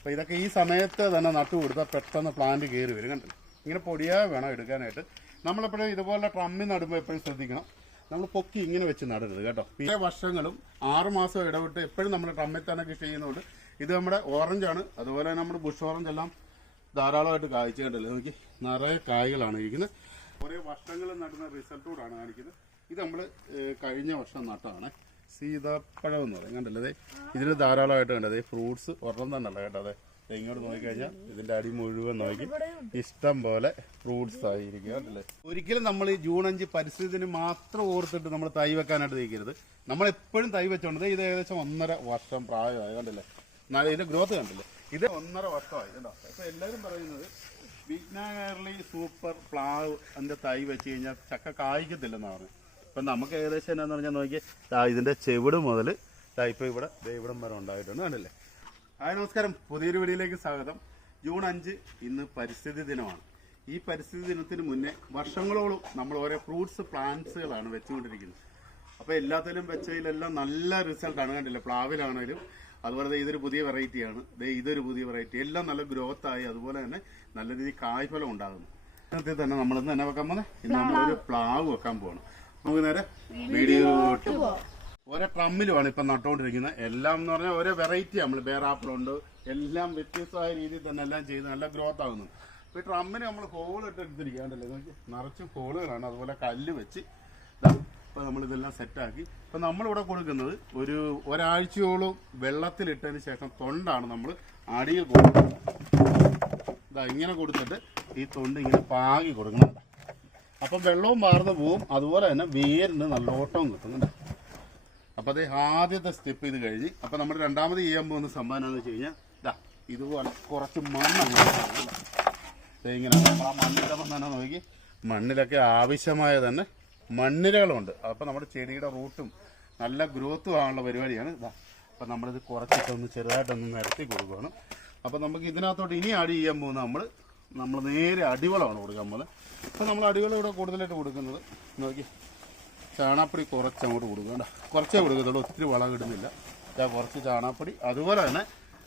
അപ്പോൾ ഇതൊക്കെ ഈ സമയത്ത് തന്നെ നട്ടു കൊടുത്താൽ പെട്ടെന്ന് പ്ലാന്റ് കയറി വരും കണ്ടില്ല? ഇങ്ങനെ പൊടിയാ വേണം എടുക്കാനായിട്ട്. നമ്മളെപ്പോഴും ഇതുപോലെ ട്രമ്മിൽ നടുമ്പോൾ എപ്പോഴും ശ്രദ്ധിക്കണം. നമ്മൾ പൊക്കി ഇങ്ങനെ വെച്ച് നടരുത് കേട്ടോ. പിന്നെ വർഷങ്ങളും ആറ് മാസം ഇടവിട്ട് എപ്പോഴും നമ്മൾ ട്രമ്മിൽ തന്നെ കൃഷി ചെയ്യുന്നതുകൊണ്ട് ഇത് നമ്മുടെ ഓറഞ്ചാണ് അതുപോലെ തന്നെ നമ്മുടെ ബുഷ് ഓറഞ്ച് എല്ലാം ധാരാളമായിട്ട് കായ്ച്ചു കണ്ടല്ലോ? നോക്കി നിറയെ കായ്കളാണ് ഇരിക്കുന്നത്. കുറേ വർഷങ്ങൾ നടുന്ന റിസൾട്ടോടാണ് കാണിക്കുന്നത്. ഇത് നമ്മൾ കഴിഞ്ഞ വർഷം നട്ടതാണ്. സീതാപ്പഴം എന്ന് പറയും. കണ്ടല്ലോ? ഇതിൽ ധാരാളമായിട്ട് കണ്ടത്. ഫ്രൂട്ട്സ് ഒരെണ്ണം തന്നെ അല്ല കേട്ടോ അതെ ഇങ്ങോട്ട് നോക്കിക്കഴിഞ്ഞാൽ ഇതിന്റെ അടി മുഴുവൻ നോക്കി. ഇഷ്ടം പോലെ ഫ്രൂട്ട്സ് ആയിരിക്കും. കണ്ടല്ലേ? ഒരിക്കലും നമ്മൾ ഈ ജൂൺ അഞ്ച് പരിസ്ഥിതിന് മാത്രം ഓർത്തിട്ട് നമ്മൾ തൈ വെക്കാനായിട്ട് നിൽക്കരുത്. നമ്മൾ എപ്പോഴും തൈ വെച്ചോണ്ടത് ഇത് ഏകദേശം ഒന്നര വർഷം പ്രായമായി. കണ്ടല്ലേ? എന്നാലും ഇതിന്റെ ഗ്രോത്ത് കണ്ടില്ലേ? ഇത് ഒന്നര വർഷമായി. കേട്ടോ അപ്പൊ എല്ലാവരും പറയുന്നത് വിഘ്നകേരളി സൂപ്പർ പ്ലാവ് അതിന്റെ തൈ വെച്ച് കഴിഞ്ഞാൽ ചക്ക കായ്ക്കത്തില്ലെന്നാണ് ഇപ്പം നമുക്ക് ഏകദേശം എന്നാന്ന് പറഞ്ഞാൽ നോക്കി ഇതിന്റെ ചെവിട് മുതൽ ഇപ്പം ഇവിടെ ദേ ഇവിടം വരെ ഉണ്ടായിട്ടുണ്ട് കണ്ടില്ലേ? ഹായ് നമസ്കാരം. പുതിയൊരു വീഡിയോയിലേക്ക് സ്വാഗതം. ജൂൺ അഞ്ച് ഇന്ന് പരിസ്ഥിതി ദിനമാണ്. ഈ പരിസ്ഥിതി ദിനത്തിന് മുന്നേ വർഷങ്ങളോളം നമ്മൾ ഓരോ ഫ്രൂട്ട്സ് പ്ലാന്റ്സുകളാണ് വെച്ചുകൊണ്ടിരിക്കുന്നത്. അപ്പോൾ എല്ലാത്തിലും വെച്ചതിലെല്ലാം നല്ല റിസൾട്ടാണ് കണ്ടില്ലേ? പ്ലാവിലാണേലും അതുപോലെ ഇതൊരു പുതിയ വെറൈറ്റിയാണ്. ഇതൊരു പുതിയ വെറൈറ്റി. എല്ലാം നല്ല ഗ്രോത്ത് ആയി അതുപോലെ തന്നെ നല്ല രീതിയിൽ കായ്ഫലം ഉണ്ടാകുന്നു. ഇന്നത്തെ തന്നെ നമ്മൾ ഇന്ന് തന്നെ വെക്കാൻ പോകുന്നത് ഇന്ന് നമ്മളൊരു പ്ലാവ് വെക്കാൻ പോകണം നമുക്ക് നേരെ വീഡിയോട്ട് ഓരോ ട്രമ്മിലുമാണ് ഇപ്പം നട്ടുകൊണ്ടിരിക്കുന്നത് എല്ലാം എന്ന് പറഞ്ഞാൽ ഓരോ വെറൈറ്റി നമ്മൾ ബേറാപ്പിളുണ്ട് എല്ലാം വ്യത്യസ്തമായ രീതിയിൽ തന്നെ എല്ലാം ചെയ്ത് നല്ല ഗ്രോത്ത് ആകുന്നു അപ്പോൾ ഈ ട്രമ്മിന് നമ്മൾ ഹോൾ ഇട്ട് എടുത്തിരിക്കാണ്ടല്ലേ നിറച്ച് ഹോളുകളാണ് അതുപോലെ കല്ല് വെച്ച് ഇപ്പം നമ്മളിതെല്ലാം സെറ്റാക്കി ഇപ്പം നമ്മളിവിടെ കൊടുക്കുന്നത് ഒരു ഒരാഴ്ചയോളം വെള്ളത്തിലിട്ടതിന് ശേഷം തൊണ്ടാണ് നമ്മൾ അടിയിൽ കൊടുക്കുന്നത്. ഇതാ ഇങ്ങനെ കൊടുത്തിട്ട് ഈ തൊണ്ട് ഇങ്ങനെ പാകി കൊടുക്കണം. അപ്പം വെള്ളവും വാർന്നു പോവും അതുപോലെ തന്നെ വേരിന് നല്ല ഓട്ടവും കണ്ടോ അപ്പോൾ അത് ആദ്യത്തെ സ്റ്റെപ്പ് ഇത് കഴിഞ്ഞ് അപ്പോൾ നമ്മൾ രണ്ടാമത് ചെയ്യാൻ പോകുന്ന സംഭവം എന്താണെന്ന് വെച്ച് കഴിഞ്ഞാൽ ഇതാ ഇതുപോലെ കുറച്ച് മണ്ണാണ് ഇങ്ങനെ നമ്മൾ ആ മണ്ണിലപ്പം തന്നെ നോക്കി. മണ്ണിലൊക്കെ ആവശ്യമായ തന്നെ മണ്ണിരകളുണ്ട് അപ്പോൾ നമ്മുടെ ചെടിയുടെ റൂട്ടും നല്ല ഗ്രോത്തും ആണുള്ള പരിപാടിയാണ്. ഇതാ അപ്പോൾ നമ്മളിത് കുറച്ചിട്ടൊന്ന് ചെറുതായിട്ടൊന്ന് നിരത്തി കൊടുക്കുകയാണ്. അപ്പോൾ നമുക്ക് ഇതിനകത്തോട്ട് ഇനി ആഡ് ചെയ്യാൻ പോകുന്ന നമ്മൾ നമ്മൾ നേരെ അടിവളമാണ് കൊടുക്കാൻ പോകുന്നത്. അപ്പോൾ നമ്മൾ അടിവളം ഇവിടെ കൂടുതലായിട്ട് കൊടുക്കുന്നത് നോക്കി. ചാണാപ്പൊടി കുറച്ച് അങ്ങോട്ട് കൊടുക്കുക കുറച്ചേ കൊടുക്കത്തുള്ളൂ. ഒത്തിരി വളം ഇടുന്നില്ല. കുറച്ച് ചാണാപ്പൊടി. അതുപോലെ തന്നെ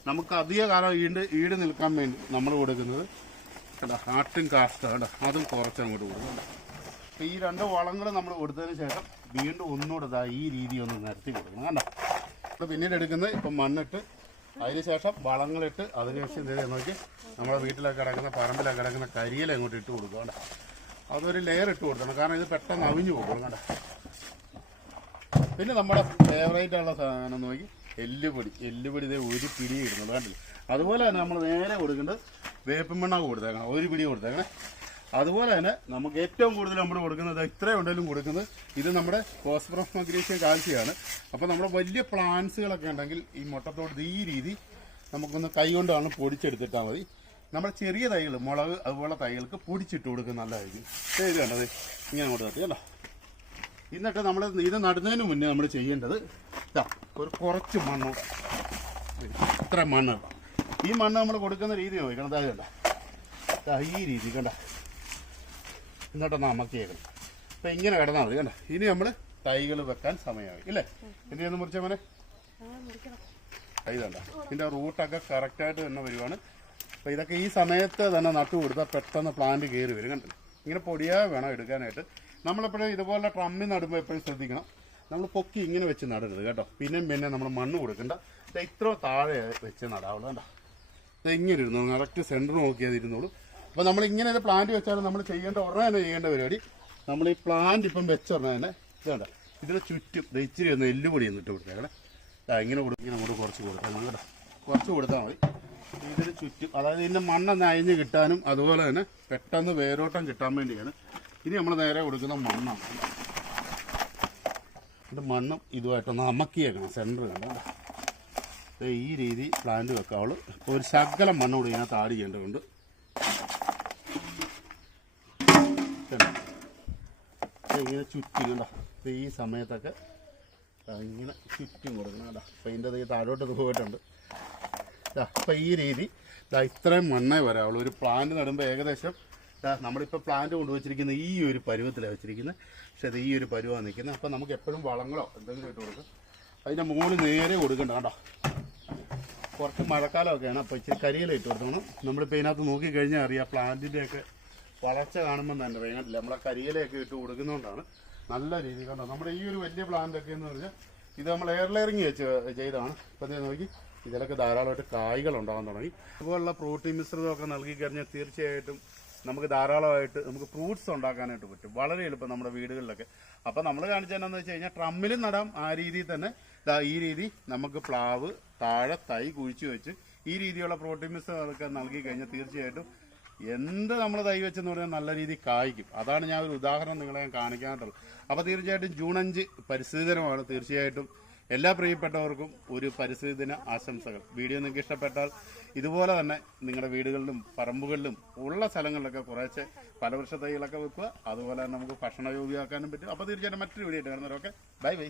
നമുക്ക് അധിക കാലം ഈണ്ട് ഈട് നിൽക്കാൻ വേണ്ടി നമ്മൾ കൊടുക്കുന്നത് കേട്ടോ ആട്ടും കാഷ്ട കേട്ടോ. അതും കുറച്ച് അങ്ങോട്ട് കൊടുക്കുക അപ്പോൾ ഈ രണ്ട് വളങ്ങൾ നമ്മൾ കൊടുത്തതിന് ശേഷം വീണ്ടും ഒന്നുകൂടെ ഈ രീതി ഒന്ന് നിരത്തി കൊടുക്കണം കേട്ടോ. പിന്നീട് എടുക്കുന്നത് ഇപ്പം മണ്ണിട്ട് അതിന് ശേഷം വളങ്ങളിട്ട് അതിനുശേഷം ഇതേ നോക്കി. നമ്മുടെ വീട്ടിലൊക്കെ കിടക്കുന്ന പറമ്പിലൊക്കെ കിടക്കുന്ന കരിയില അങ്ങോട്ട് ഇട്ട് കൊടുക്കുക കേട്ടോ അതൊരു ലെയർ ഇട്ട് കൊടുക്കണം. കാരണം ഇത് പെട്ടെന്ന് അവിഞ്ഞു പോകും കണ്ടോ? പിന്നെ നമ്മുടെ ഫേവറേറ്റ് ഉള്ള സാധനം നോക്കി. എല്ലുപൊടി. എല്ലുപൊടി ഇതേ ഒരു പിടി ഇടുന്നത് കണ്ടില്ല? അതുപോലെ തന്നെ നമ്മൾ നേരെ കൊടുക്കേണ്ടത് വേപ്പിൻ മണ്ണാവ് കൊടുത്തേക്കണം. ഒരു പിടി കൊടുത്തേക്കണേ. അതുപോലെ തന്നെ നമുക്ക് ഏറ്റവും കൂടുതൽ നമ്മൾ കൊടുക്കുന്നത് ഇത്രയും ഉണ്ടെങ്കിലും കൊടുക്കുന്നത് ഇത് നമ്മുടെ ഫോസ്ഫറസ് മഗ്നീഷ്യം കാൽസ്യമാണ്. അപ്പോൾ നമ്മുടെ വലിയ പ്ലാന്റ്സുകളൊക്കെ ഉണ്ടെങ്കിൽ ഈ മുട്ടത്തോട് ഈ രീതി നമുക്കൊന്ന് കൈ കൊണ്ടാണ് പൊടിച്ചെടുത്തിട്ടാൽ മതി. നമ്മുടെ ചെറിയ തൈകൾ മുളക് അതുപോലെ തൈകൾക്ക് പൊടിച്ചിട്ട് കൊടുക്കുന്നത് നല്ലതായിരിക്കും. ഇത് കണ്ടത് ഇങ്ങനെ കൊണ്ട് തട്ടി കണ്ടോ? എന്നിട്ട് നമ്മൾ ഇത് നടുന്നതിന് മുന്നേ നമ്മൾ ചെയ്യേണ്ടത് ഇതാ ഒരു കുറച്ച് മണ്ണ്. ഇത്ര മണ്ണ്. ഈ മണ്ണ് നമ്മൾ കൊടുക്കുന്ന രീതി നോക്കണം അതായത് ഈ രീതി കണ്ട? എന്നിട്ടൊന്ന് അമർത്തിയേക്കണം. അപ്പം ഇങ്ങനെ കിടന്നാൽ മതി കണ്ട? ഇനി നമ്മൾ തൈകൾ വെക്കാൻ സമയമായി ഇല്ലേ? ഇനി ഒന്ന് മുറിച്ച മോനെ. ഇതല്ല ഇതിന്റെ റൂട്ടൊക്കെ കറക്റ്റായിട്ട് തന്നെ വരുവാണ്. അപ്പോൾ ഇതൊക്കെ ഈ സമയത്ത് തന്നെ നട്ടു കൊടുത്താൽ പെട്ടെന്ന് പ്ലാന്റ് കയറി വരും കണ്ടല്ലോ ഇങ്ങനെ പൊടിയാ വേണം എടുക്കാനായിട്ട്. നമ്മളെപ്പോഴും ഇതുപോലെ ട്രമ്മിൽ നടുമ്പോൾ എപ്പോഴും ശ്രദ്ധിക്കണം. നമ്മൾ പൊക്കി ഇങ്ങനെ വെച്ച് നടരുത് കേട്ടോ? പിന്നെയും പിന്നെ നമ്മൾ മണ്ണ് കൊടുക്കണ്ട. ഇത്ര താഴെ വെച്ച് നടാവുള്ളൂ കേട്ടോ ഇങ്ങനെ ഇരുന്നോളൂ കറക്റ്റ് സെന്റർ നോക്കിയത് ഇരുന്നോളൂ. അപ്പോൾ നമ്മൾ ഇങ്ങനെ ഒരു പ്ലാന്റ് വെച്ചാൽ നമ്മൾ ചെയ്യേണ്ട ഉടനെ തന്നെ ചെയ്യേണ്ട പരിപാടി. നമ്മൾ ഈ പ്ലാന്റ് ഇപ്പം വെച്ച ഉടനെ തന്നെ ഇതുണ്ട് ഇതിന് ചുറ്റും ഇച്ചിരി ഒന്ന് എല്ലുപൊടി ഒന്ന് ഇട്ട് കൊടുത്തേക്കണേ. ഇങ്ങനെ കൊടുക്കും ഇങ്ങനെ കുറച്ച് കൊടുക്കാം കേട്ടോ. കുറച്ച് കൊടുത്താൽ മതി. ഇതിന് ചുറ്റും അതായത് ഇതിന്റെ മണ്ണൊന്ന് അയഞ്ഞ് കിട്ടാനും അതുപോലെ തന്നെ പെട്ടെന്ന് വേരോട്ടം കിട്ടാൻ വേണ്ടിയാണ്. ഇനി നമ്മൾ നേരെ കൊടുക്കുന്ന മണ്ണാണ്. ഇത് മണ്ണും ഇതുമായിട്ടൊന്ന് അമക്കിയേക്കണം സെന്റർ കണ്ടോ? ഈ രീതി പ്ലാന്റ് വെക്കാവുള്ളൂ. ഒരു ശകലം മണ്ണ് കൂടി ഇതിനകത്ത് ആഡ് ചെയ്യേണ്ടതുണ്ട്. ഇങ്ങനെ ചുറ്റും കണ്ടോ ഈ സമയത്തൊക്കെ ഇങ്ങനെ ചുറ്റും കൊടുക്കണം കേട്ടോ. അപ്പം ഇതിന്റെ ഈ താഴോട്ട് ഇത് പോയിട്ടുണ്ട്. ദാ അപ്പോൾ ഈ രീതി ദാ ഇത്രയും മണ്ണേ വരാവുള്ളൂ. ഒരു പ്ലാന്റ് നടുമ്പോൾ ഏകദേശം നമ്മളിപ്പോൾ പ്ലാന്റ് കൊണ്ടുവച്ചിരിക്കുന്ന ഈ ഒരു പരുവത്തിലാണ് വെച്ചിരിക്കുന്നത് പക്ഷെ അത് ഈ ഒരു പരുവമാണ് നിൽക്കുന്നത് അപ്പം നമുക്ക് എപ്പോഴും വളങ്ങളോ എന്തെങ്കിലും ഇട്ട് കൊടുക്കും. അതിന്റെ മുകളിൽ നേരെ കൊടുക്കണ്ട കേട്ടോ. കുറച്ച് മഴക്കാലമൊക്കെയാണ്. അപ്പോൾ ഇച്ചിരി കരിയില ഇട്ട് കൊടുത്തോണം. നമ്മളിപ്പോൾ ഇതിനകത്ത് നോക്കിക്കഴിഞ്ഞാൽ അറിയാം പ്ലാന്റിന്റെയൊക്കെ വളർച്ച കാണുമ്പോൾ തന്നെ വേണ്ടില്ല നമ്മളെ കരിയിലൊക്കെ ഇട്ട് കൊടുക്കുന്നതുകൊണ്ടാണ് നല്ല രീതിയിൽ കണ്ടോ നമ്മുടെ ഈ ഒരു വലിയ പ്ലാന്റ് ഒക്കെ എന്ന് പറഞ്ഞാൽ ഇത് നമ്മൾ എയർ ലെയറിങ് വെച്ച് ചെയ്തതാണ്. ഇപ്പം നോക്കി ഇതിലൊക്കെ ധാരാളമായിട്ട് കായ്കൾ ഉണ്ടാകാൻ തുടങ്ങി. അതുപോലുള്ള പ്രോട്ടീൻ മിശ്രിതമൊക്കെ നൽകി കഴിഞ്ഞാൽ തീർച്ചയായിട്ടും നമുക്ക് ധാരാളമായിട്ട് നമുക്ക് ഫ്രൂട്ട്സ് ഉണ്ടാക്കാനായിട്ട് പറ്റും. വളരെ എളുപ്പം നമ്മുടെ വീടുകളിലൊക്കെ. അപ്പം നമ്മൾ കാണിച്ചതെന്നു വെച്ച് കഴിഞ്ഞാൽ ട്രമ്മിലും നടാം. ആ രീതിയിൽ തന്നെ ഈ രീതി നമുക്ക് പ്ലാവ് താഴെ തൈ കുഴിച്ചു വെച്ച് ഈ രീതിയിലുള്ള പ്രോട്ടീൻ മിശ്രിതമൊക്കെ നൽകി കഴിഞ്ഞാൽ തീർച്ചയായിട്ടും എന്ത് നമ്മൾ തൈ വെച്ചെന്ന് പറഞ്ഞാൽ നല്ല രീതിയിൽ കായ്ക്കും. അതാണ് ഞാൻ ഒരു ഉദാഹരണം നിങ്ങളെ ഞാൻ കാണിക്കാനായിട്ടുള്ളത് അപ്പോൾ തീർച്ചയായിട്ടും ജൂൺ അഞ്ച് പരിസ്ഥിതി ദിനമാണ് തീർച്ചയായിട്ടും എല്ലാ പ്രിയപ്പെട്ടവർക്കും ഒരു പരിസ്ഥിതി ദിന ആശംസകൾ. വീഡിയോ നിങ്ങൾക്ക് ഇഷ്ടപ്പെട്ടാൽ ഇതുപോലെ തന്നെ നിങ്ങളുടെ വീടുകളിലും പറമ്പുകളിലും ഉള്ള സ്ഥലങ്ങളിലൊക്കെ കുറേശ്ശെ ഫലവൃക്ഷ തൈകളൊക്കെ വെക്കുക. അതുപോലെ തന്നെ നമുക്ക് ഭക്ഷണയോഗ്യമാക്കാനും പറ്റും. അപ്പോൾ തീർച്ചയായിട്ടും മറ്റൊരു വീഡിയോ ആയിട്ട് കാണുന്നവരൊക്കെ ബൈ ബൈ.